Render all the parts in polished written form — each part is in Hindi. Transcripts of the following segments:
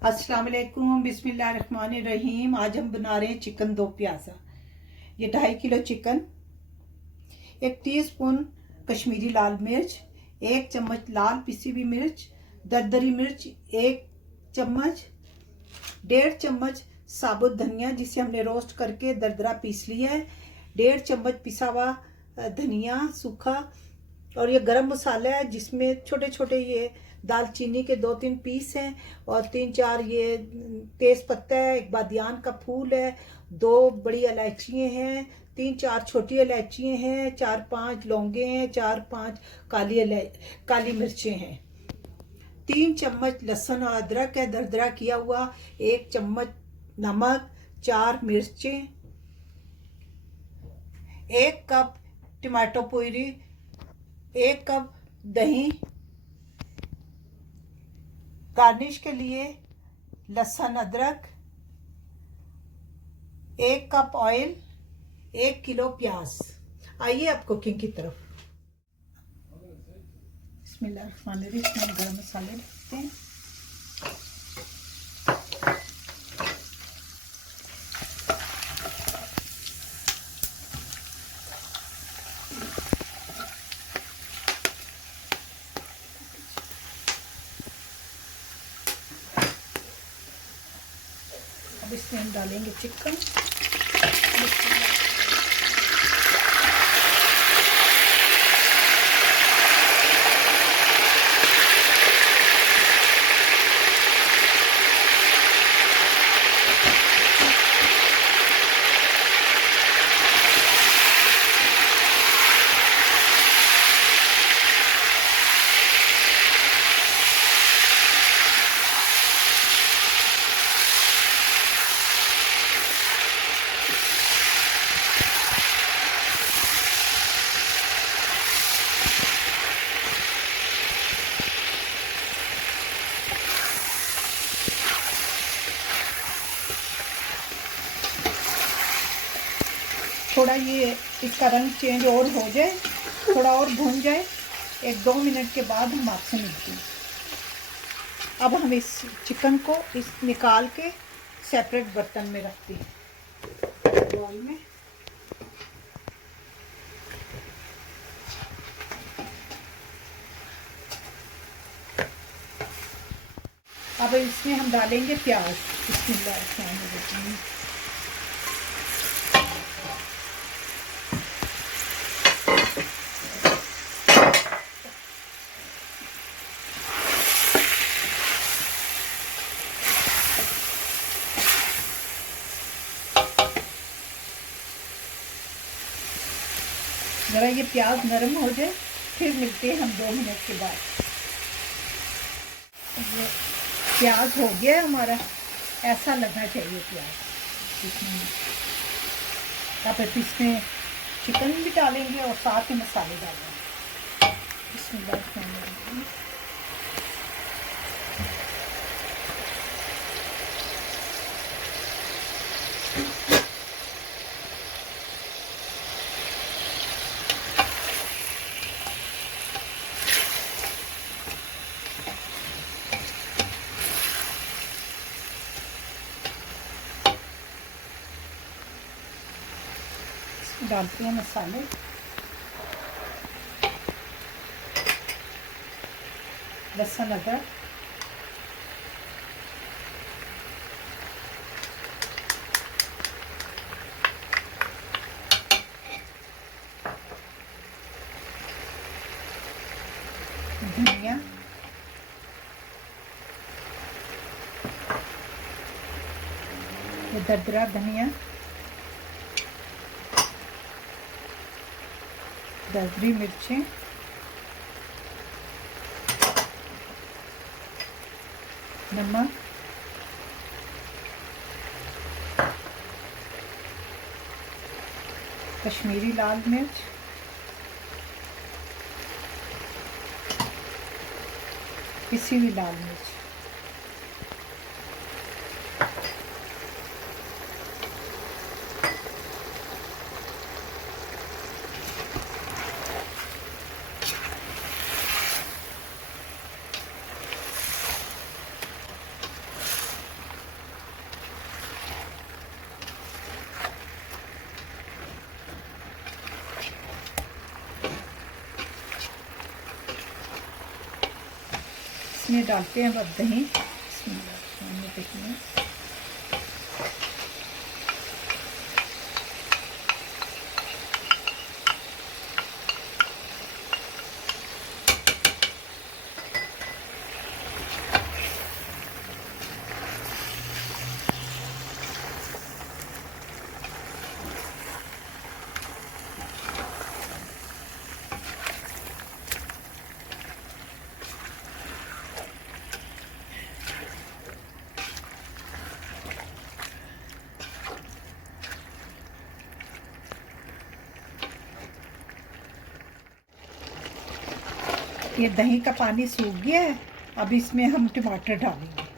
अस्सलाम वालेकुम, बिस्मिल्लाहिर्रहमानिर्रहीम। आज हम बना रहे हैं चिकन दो प्याज़ा। ये 2.5 किलो चिकन, 1 टीस्पून कश्मीरी लाल मिर्च, 1 चम्मच लाल पिसी हुई मिर्च, दरदरी मिर्च 1 चम्मच, 1.5 चम्मच साबुत धनिया जिसे हमने रोस्ट करके दरदरा पीस लिया है, 1.5 चम्मच पिसा हुआ धनिया सूखा, और ये गरम मसाला है जिसमें छोटे छोटे ये दालचीनी के 2-3 पीस हैं और 3-4 ये तेज पत्ता है, एक बादियान का फूल है, 2 बड़ी इलायचियाँ हैं, 3-4 छोटी इलायचियाँ हैं, 4-5 लौंगे हैं, 4-5 काली मिर्चें हैं, 3 चम्मच लहसुन और अदरक है दरदरा किया हुआ, 1 चम्मच नमक, 4 मिर्चें, 1 कप टमाटो प्यूरी, 1 कप दही, गार्निश के लिए लहसुन अदरक, 1 कप ऑयल, 1 किलो प्याज। आइए अब कुकिंग की तरफ। बिस्मिल्लाहिर्रहमानिर्रहीम। गरम मसाले डालते हैं। अब इसमें हम डालेंगे चिकन। थोड़ा ये इसका रंग चेंज और हो जाए, थोड़ा और भून जाए, 1-2 मिनट के बाद हम आपसे मिलते हैं। अब हम इस चिकन को निकाल के सेपरेट बर्तन में रखते हैं बाउल में। अब इसमें हम डालेंगे प्याज। बिस्मिल्लाह। ज़रा ये प्याज नरम हो जाए फिर मिलते हैं हम 2 मिनट के बाद। प्याज हो गया है हमारा, ऐसा लगना चाहिए प्याज। इसमें चिकन भी डालेंगे और साथ ही मसाले डालेंगे। इसमें डालते हैं मसाले। लहसुन अदरक, धनिया, ये दरदरा धनिया, दरदरी मिर्चें, नमक, कश्मीरी लाल मिर्च, पिसी हुई लाल मिर्च, इसमें डालते हैं अब दही। बिस्मिल्लाह। ये दही का पानी सूख गया है, अब इसमें हम टमाटर डालेंगे।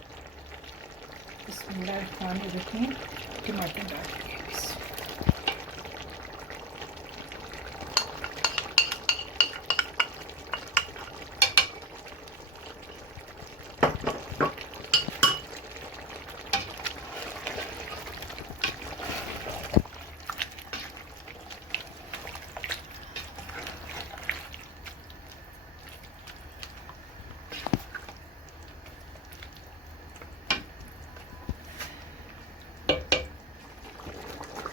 बिस्मिल्लाहिर्रहमानिर्रहीम। टमाटर डालेंगे।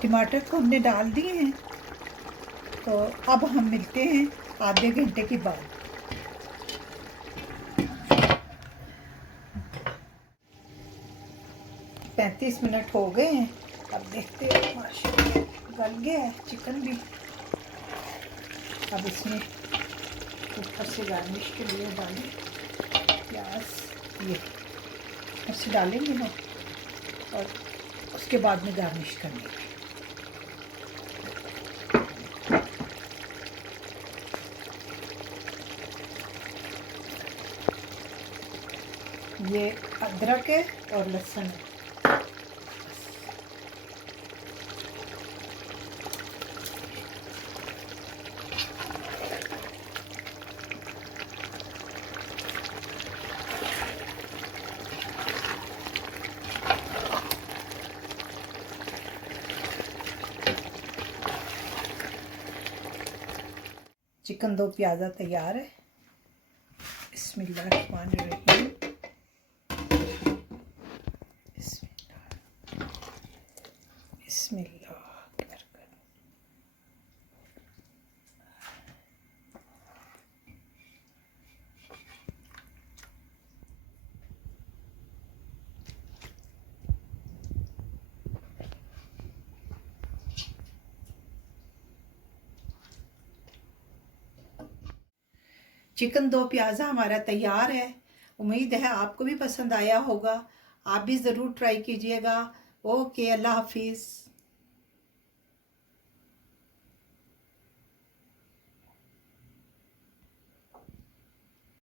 टमाटर को हमने डाल दिए हैं, तो अब हम मिलते हैं आधे घंटे के बाद। पैंतीस मिनट हो गए हैं, अब देखते हैं। माशाल्लाह गल गया है चिकन भी। अब इसमें ऊपर से गार्निश के लिए डालें प्याज, ये ऐसे डालेंगे ना, और उसके बाद में गार्निश करेंगे। ये अदरक है और लहसुन है। चिकन दो प्याज़ा तैयार है। बिस्मिल्लाहिर्रहमानिर्रहीम। बिस्मिल्लाह। चिकन दो प्याज़ा हमारा तैयार है। उम्मीद है आपको भी पसंद आया होगा। आप भी ज़रूर ट्राई कीजिएगा। ओके, अल्लाह हाफिज़।